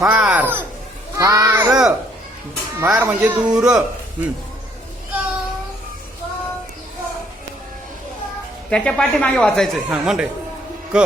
फार. फार. फार म्हणजे दूर. त्याच्या पाठीमागे वाचायचं हा म्हणजे क.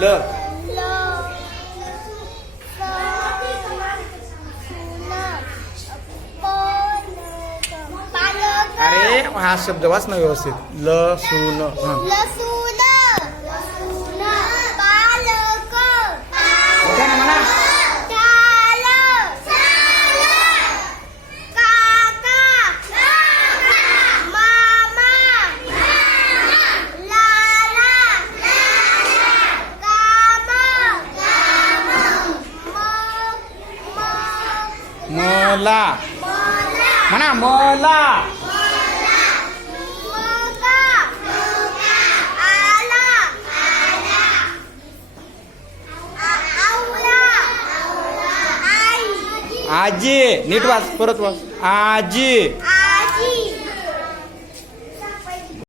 ल. अरे हा शब्द वाच ना व्यवस्थित. ल सून हा. मला. म्हणा मला. आजी नीट वाच परत वाच. आजी.